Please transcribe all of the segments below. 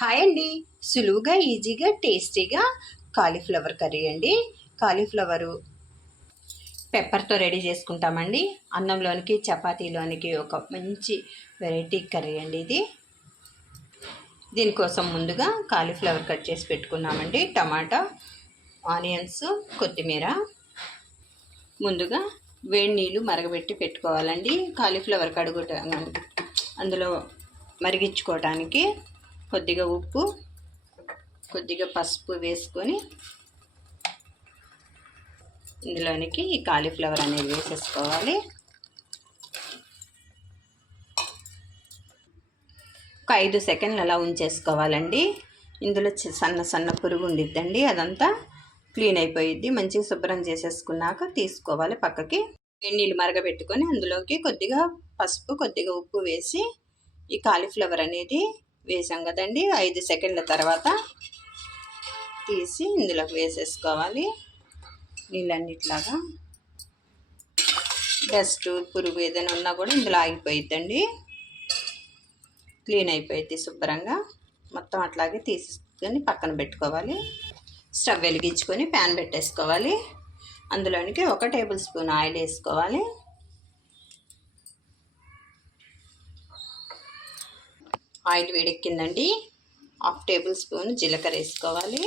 Hi అండి. సులువుగా ఈజీగా టేస్టీగా కాలీఫ్లవర్ కర్రీ అండి. కాలీఫ్లవరు పెప్పర్తో రెడీ చేసుకుంటామండి. అన్నంలోనికి చపాతీలోనికి ఒక మంచి వెరైటీ కర్రీ అండి ఇది. దీనికోసం ముందుగా కాలీఫ్లవర్ కట్ చేసి పెట్టుకున్నామండి. టమాటా, ఆనియన్స్, కొత్తిమీర. ముందుగా వేడి నీళ్ళు మరగబెట్టి పెట్టుకోవాలండి. కాలీఫ్లవర్ కడుగుటానికి అందులో మరిగించుకోవడానికి కొద్దిగా ఉప్పు, కొద్దిగా పసుపు వేసుకొని ఇందులోనికి ఈ కాలీఫ్లవర్ అనేది వేసేసుకోవాలి. ఒక 5 సెకండ్లు అలా ఉంచేసుకోవాలండి. ఇందులో సన్న సన్న పురుగు ఉండిద్దండి, అదంతా క్లీన్ అయిపోయిద్ది. మంచిగా శుభ్రం చేసేసుకున్నాక తీసుకోవాలి పక్కకి. నీళ్ళు మరగబెట్టుకొని అందులోకి కొద్దిగా పసుపు, కొద్దిగా ఉప్పు వేసి ఈ కాలీఫ్లవర్ అనేది వేసాం కదండి, 5 సెకండ్ల తర్వాత తీసి ఇందులోకి వేసేసుకోవాలి. నీళ్ళన్నిట్లాగా డస్ట్ పురుగు ఏదైనా ఉన్నా కూడా ఇందులో ఆగిపోయిద్దండి, క్లీన్ అయిపోయిద్ది శుభ్రంగా. మొత్తం అట్లాగే తీసుకొని పక్కన పెట్టుకోవాలి. స్టవ్ వెలిగించుకొని ప్యాన్ పెట్టేసుకోవాలి. అందులోనికి 1 టేబుల్ స్పూన్ ఆయిల్ వేసుకోవాలి. ఆయిల్ వేడెక్కిందండి. 1/2 టేబుల్ స్పూన్ జీలకర్ర వేసుకోవాలి.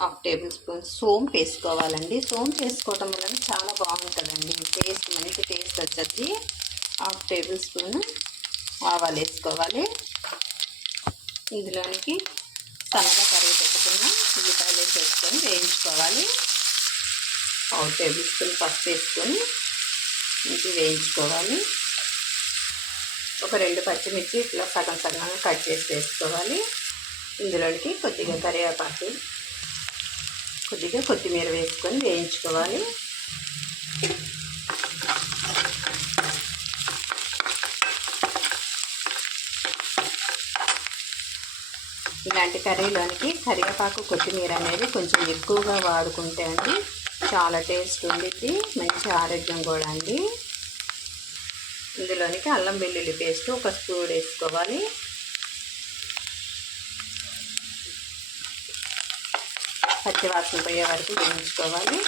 1/2 టేబుల్ స్పూన్ సోంపు వేసుకోవాలండి. సోంపు వేసుకోవటం వల్ల చాలా బాగుంటుందండి, టేస్ట్ మంచి టేస్ట్ వచ్చేది. 1/2 టేబుల్ స్పూన్ ఆవాలు వేసుకోవాలి. ఇందులోనికి సన్నగా కరిగి పెట్టుకున్న ఉల్లిపాయలు వేసుకొని వేయించుకోవాలి. 1/2 టేబుల్ స్పూన్ పసుపు వేసుకొని మంచిగా వేయించుకోవాలి. ఒక 2 పచ్చిమిర్చి ఇట్లా సగం సగంగా కట్ చేసి వేసుకోవాలి. ఇందులోనికి కొద్దిగా కరివేపాకు, కొద్దిగా కొత్తిమీర వేసుకొని వేయించుకోవాలి. ఇలాంటి కర్రీలోనికి కరివేపాకు, కొత్తిమీర అనేది కొంచెం ఎక్కువగా వాడుకుంటే అండి చాలా టేస్ట్ ఉండిద్ది, మంచి ఆరోగ్యం కూడా అండి. ఇందులోనికి అల్లం వెల్లుల్లి పేస్ట్ 1 స్పూన్ వేసుకోవాలి. పచ్చివాసన పోయే వరకు వేయించుకోవాలి.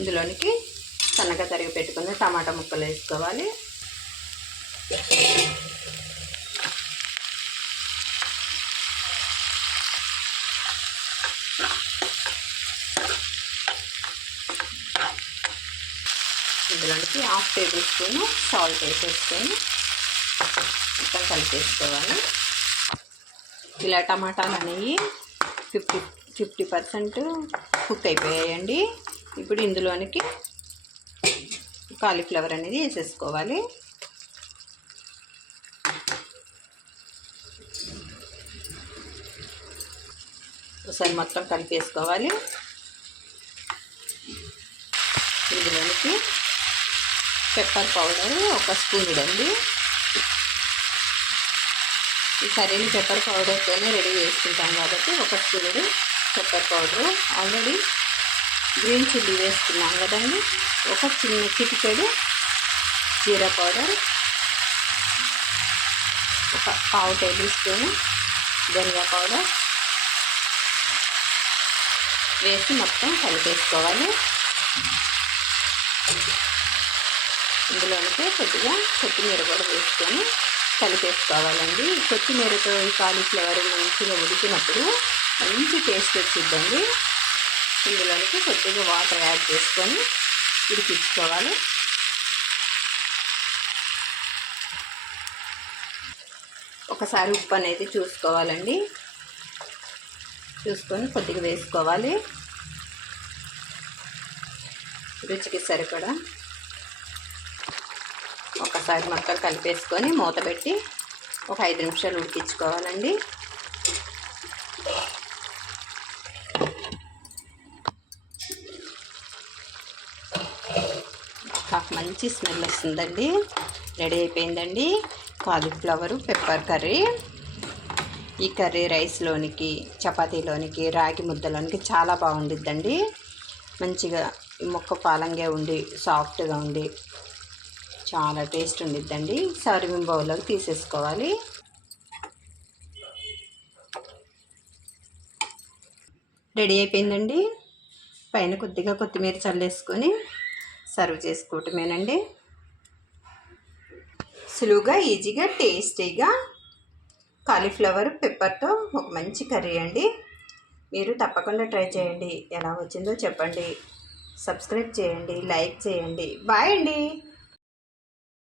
ఇందులోనికి సన్నగా తరిగి పెట్టుకుని టమాటా ముక్కలు వేసుకోవాలి. ఇందులోనికి 1/2 టేబుల్ స్పూన్ సాల్ట్ వేసేసుకొని మొత్తం కలిపేసుకోవాలి. ఇలా టమాటాలు అనేవి 50% కుక్ అయిపోయాయండి. ఇప్పుడు ఇందులోనికి కాలీఫ్లవర్ అనేది వేసేసుకోవాలి. ఒకసారి మొత్తం కలిపేసుకోవాలి. ఇందులోనికి పెప్పర్ పౌడర్ 1 స్పూన్ ఇవ్వండి. ఈ కర్రీని పెప్పర్ పౌడర్తోనే రెడీ చేసుకుంటాం కాబట్టి 1 spoon pepper powder. Already green chilli వేసుకున్నాం కదండి, ఒక చిన్న చిటికెడు జీరా పౌడర్, 1/2 టేబుల్ స్పూన్ ధనియా పౌడర్ వేసి మొత్తం కలిపేసుకోవాలి. ఇందులోనికి కొద్దిగా కొత్తిమీర కూడా వేసుకొని కలిపేసుకోవాలండి. కొత్తిమీరతో ఈ కాలీఫ్లవర్ మంచిగా ఉడికినప్పుడు మంచి టేస్ట్ వచ్చిద్దండి. ఇందులోనికి కొద్దిగా వాటర్ యాడ్ చేసుకొని ఉడికించుకోవాలి. ఒకసారి ఉప్పు అనేది చూసుకోవాలండి, చూసుకొని కొద్దిగా వేసుకోవాలి. రుచికి సరిపడా ఒకసారి మొత్తం కలిపేసుకొని మూత పెట్టి ఒక 5 నిమిషాలు ఉడికించుకోవాలండి. మంచి స్మెల్ వస్తుందండి. రెడీ అయిపోయిందండి కాలీఫ్లవర్ పెప్పర్ కర్రీ. ఈ కర్రీ రైస్లోనికి, చపాతీలోనికి, రాగి ముద్దలోనికి చాలా బాగుండిద్దండి. మంచిగా ముక్క పాలంగా ఉండి సాఫ్ట్గా ఉండి చాలా టేస్ట్ ఉండిద్దండి. సర్వింగ్ బౌల్లోకి తీసేసుకోవాలి. రెడీ అయిపోయిందండి. పైన కొద్దిగా కొత్తిమీర చల్లేసుకొని సర్వ్ చేసుకోవటమేనండి. సులువుగా, ఈజీగా, టేస్టీగా కాలీఫ్లవర్ పెప్పర్తో ఒక మంచి కర్రీ అండి. మీరు తప్పకుండా ట్రై చేయండి. ఎలా వచ్చిందో చెప్పండి. సబ్స్క్రైబ్ చేయండి, లైక్ చేయండి. బాయ్ అండి.